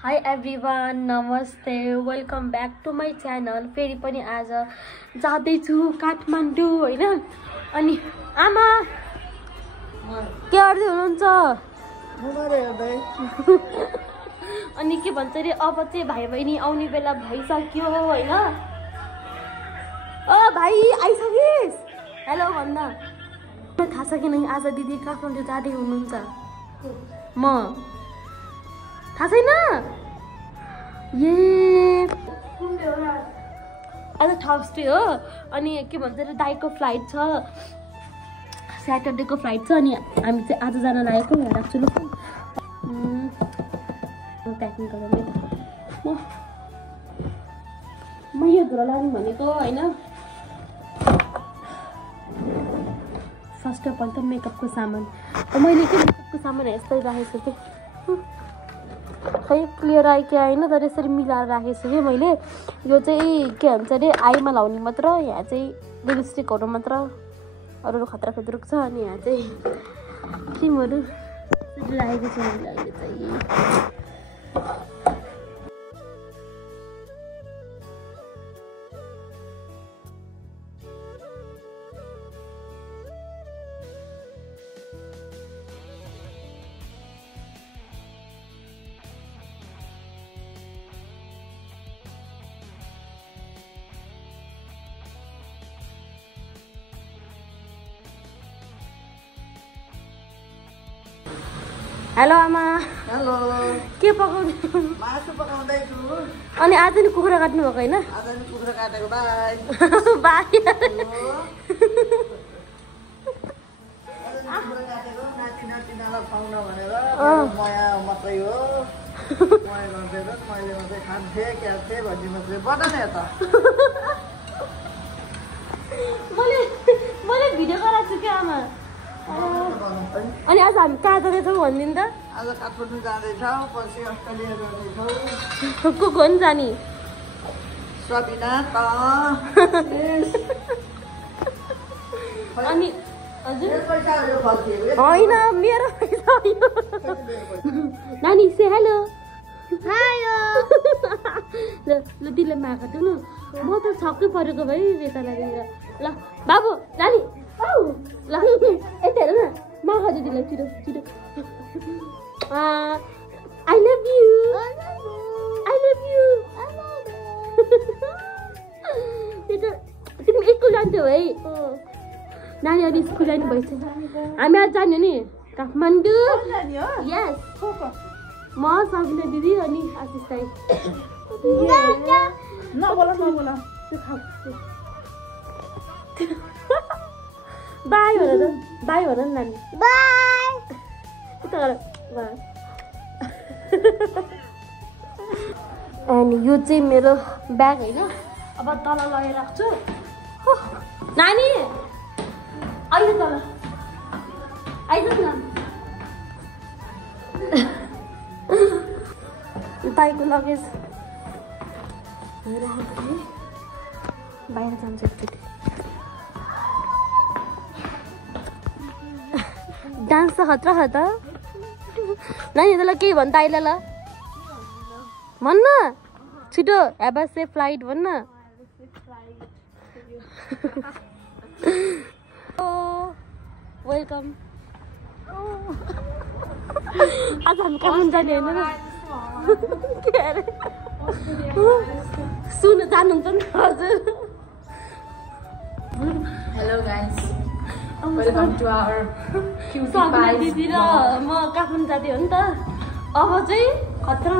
High everyone, नमस्ते, welcome back to my channel. फेरि पनि आज जाँदैछु काठमाडौँ होइन। अनि आमा के गर्दै हुनुहुन्छ? अनि के भन्छ अरे अब चाहिँ भाइ बहिनी आउने बेला भइसक्यो होइन। भाइ आइसकिस्? हेलो भन्दा थाहा छ कि नै आज दिदी काठमाडौँ जाँदै हुनुहुन्छ। म थाहा छैन ए आज थर्सडे हो। अनि के भन्छ अरे दाइको फ्लाइट छ, स्याटरडेको फ्लाइट छ। अनि हामी चाहिँ आज जान लागेको। यहाँ राख्छु ल प्याकिङ गरेर म यो धुरा लानु भनेको होइन। फर्स्ट अफ अल त मेकअपको सामान मैले के मेकअपको सामान यस्तै राखेको छु खै क्लियर आयो कि आएन, तर यसरी मिलाएर राखेको छु कि मैले। यो चाहिँ के भन्छ अरे आईमा लाउने मात्र, यहाँ चाहिँ लिपस्टिकहरू मात्र, अरू खतरा खतरुक छ। अनि यहाँ चाहिँ क्रिमहरू राखेको छु मैले अहिले चाहिँ। हेलो आमा। हेलो। के पकाउने? मासु पकाउँदैछु। अनि आज नि कुखुरा काट्नु भएको होइन? आज नि कुखुरा काटेको बाई। बाई। कुखुरा काटेको नातिनालाई खुवाउन भनेर माया मात्रै हो। माया गर्दैन, मैले मात्रै खान्थेँ क्यान्थेँ भन्ने मात्रै बना नि त। मैले भिडियो गराएको छु क्या आमा। अनि आज हामी कहाँ जाँदैछौँ भनिदिनु त? आज काठमाडौँ जाँदैछौँ, पछि अस्ट्रेलिया जाँदैछौँ। को नि जाने? सबिना त। अनि हजुर होइन मेरो पैसा हो। नानी से हेलो। ल दिदीलाई माग न। म त छक्कै परेको भाइ रेतालाई लिएर। ल बाबु नानी ल यता हेर न, माग दिदीलाई छिटो छिटो। I love you, I love you. तिमी स्कुल जान्थ्यौ है? नानी अहिले स्कुल जानु भएछ। हामी आज जाने नि काठमाडौँ। यस, म सबिना दिदी अनि आशिष दाइ। बाई भन त, बाई भन न नानी। बाई। अनि यो चाहिँ मेरो ब्याग होइन, अब तल लगेर राख्छु। नानी अहिले तल आइज न। दाइको लगेज बाहिर जान्छ एकचोटि। डान्स त खतरा छ त नानी। तँलाई केही भन् त अहिले ल भन्न छिटो। हेभ अ सेफ फ्लाइट भन्न। वेलकम। आज हामी काठमाडौँ जाने होइन र? के अरे सुन जानुहुन्छ नि हजुर। Hello guys, welcome to our Sabina दिदी र म काठमाडौँ जाँदै हो नि त। अब चाहिँ खतरा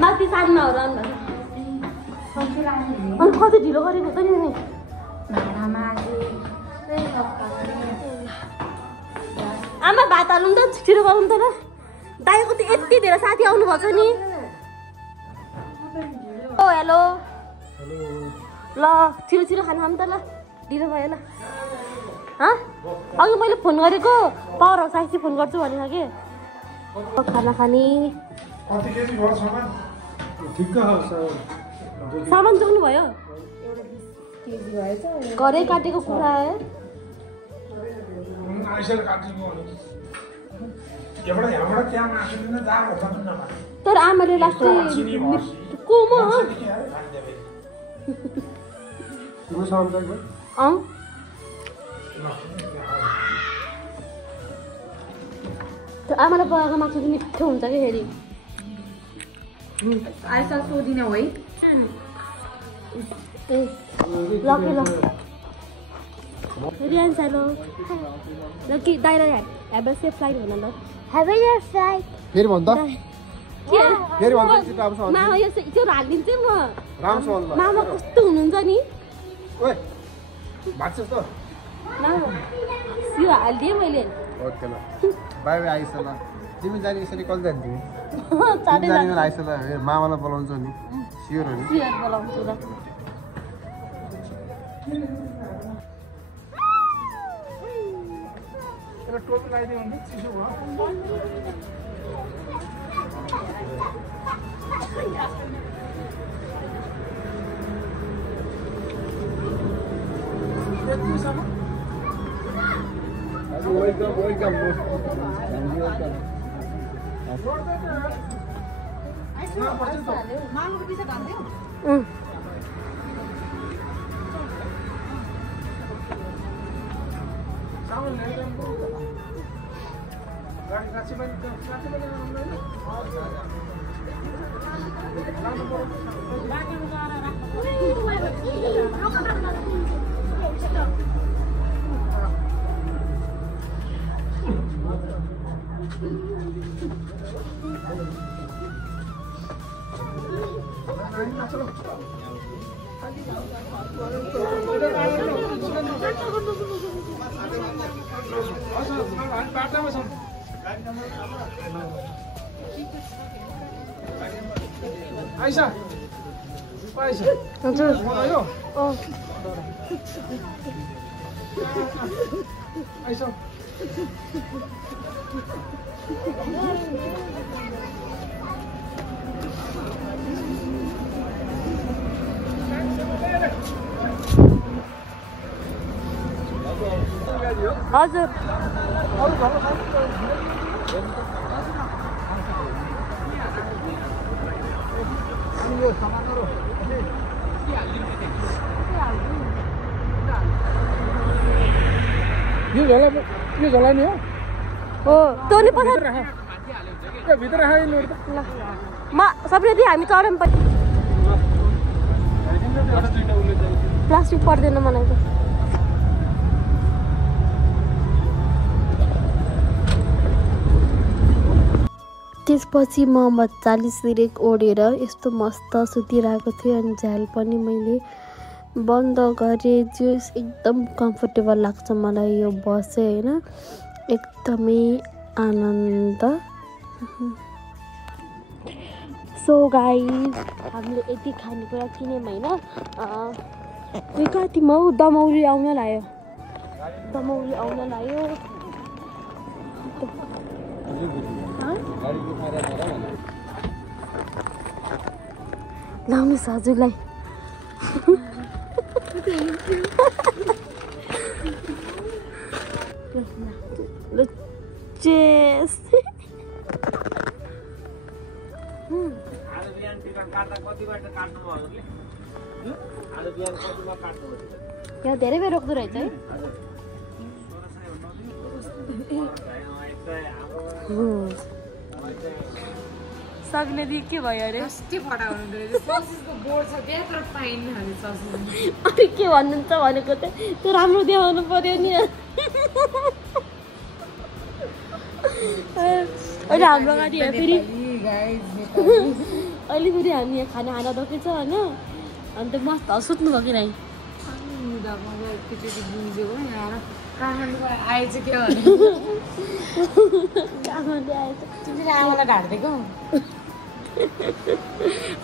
माथि साडीमा हो र। अनि कति ढिलो गरेको त नि? आमा भात हाल्नु त छिटो गर्नु त ल। दाइको त यति धेरै साथी आउनु भएको छ नि। ओ हेलो ल छिटो छिटो खानु खानु त ल, ढिलो भयो ल। अघि मैले फोन गरेको पावर हाउस आइसी फोन गर्छु भनेको कि खाना खाने सामान जोग्नु भयो। घरै काटेको कुरा तर आमाले लास्टै कोमा आमालाई पकाएको मासु चाहिँ मिठो हुन्छ कि फेरि आइसा सोधिन है ल रियान सानो ल कि दाइरा have a safe flight भन ल Have a flight. फेरि भन् त फेरि भन् त छिटो आउँछ मामा यो त्यो हालिदिन्छु म राम्रोसँग ल मामा कस्तो हुनुहुन्छ नि ओए भाग्छस् त मामा यो हालिदिएँ मैले ओके ल बाई बाई आइस ल तिमी जाने यसरी कहिले जाने तिमी चाँडै जाने बेला आइस ल मामालाई बोलाउँछ नि स्योर हो नि सियर बोलाउँछु ल टोपी लगाइदियो भने चिसो भयो आइसा आइसा हजुर बनायो आइसा हजुर यो झोला नि हो त्यो नि पठाउ भित्र हाल्नु ल म सबैले हामी चढौँ पछि प्लास्टिक पर्दैन मलाई त त्यसपछि म मजाले सिरेक ओढेर यस्तो मस्त सुतिरहेको थिएँ अनि झ्याल पनि मैले बन्द गरेँ जो एकदम कम्फर्टेबल लाग्छ मलाई यो बस चाहिँ होइन एकदमै आनन्द सो गाइस हामीले यति खानेकुरा किन्यौँ होइन कतिमा हौ दमौली आउन लाग्यो लाउनुहोस् हजुरलाई चेस यहाँ धेरै बेर रोक्दो रहेछ है सक्नेदी के भयो अरे के भन्नुहुन्छ भनेको चाहिँ त्यो राम्रो देखाउनु पर्यो नि अहिले हाम्रो गाडी यहाँ फेरि अहिले फेरि हामी यहाँ खाना रोकेछ होइन अन्त मस्त सुत्नु भयो कि नै काठमाडौँ आएछ के भने काठमाडौँ आएछ तिमीले आमालाई ढाड्दिएको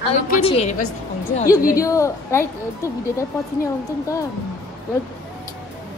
हेरेपछि यो भिडियो लाइक त्यो भिडियो त पछि नै आउँछ नि त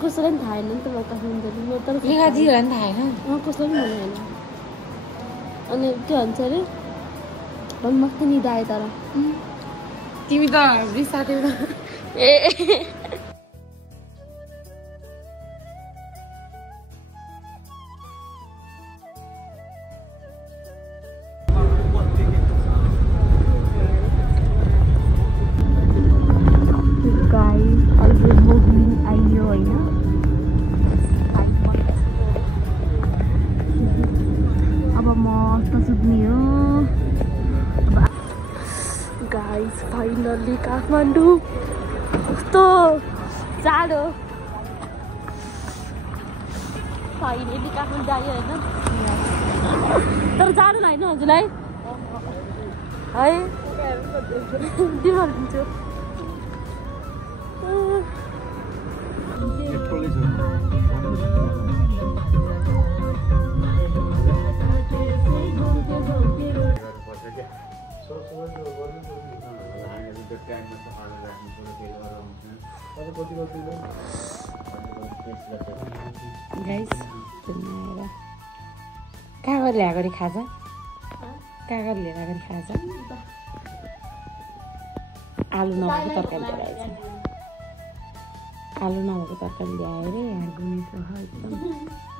कसैलाई पनि थाहा होइन नि त म काठमाडौँ तर लेखाजीहरूलाई पनि थाहा होइन कसैलाई पनि भन्नु होइन अनि के भन्छ अरे झन् मस्त निदा आयो तर तिमी त रिसाथ्यौ त ए मस्त सुत्ने हो गाइस फाइनली काठमाडौँ कस्तो जाडो फाइनली काठमाडौँ जायो होइन तर जाडो होइन हजुरलाई है बिमार हुन्छु गाइस कागज ल्याएको अगाडि खाजा कागज लिएर अगाडि खाजा आलु नभएको तरकारी लिएर आएछ आलु नभएको तरकारी ल्याएर यहाँ गुमेको एकदम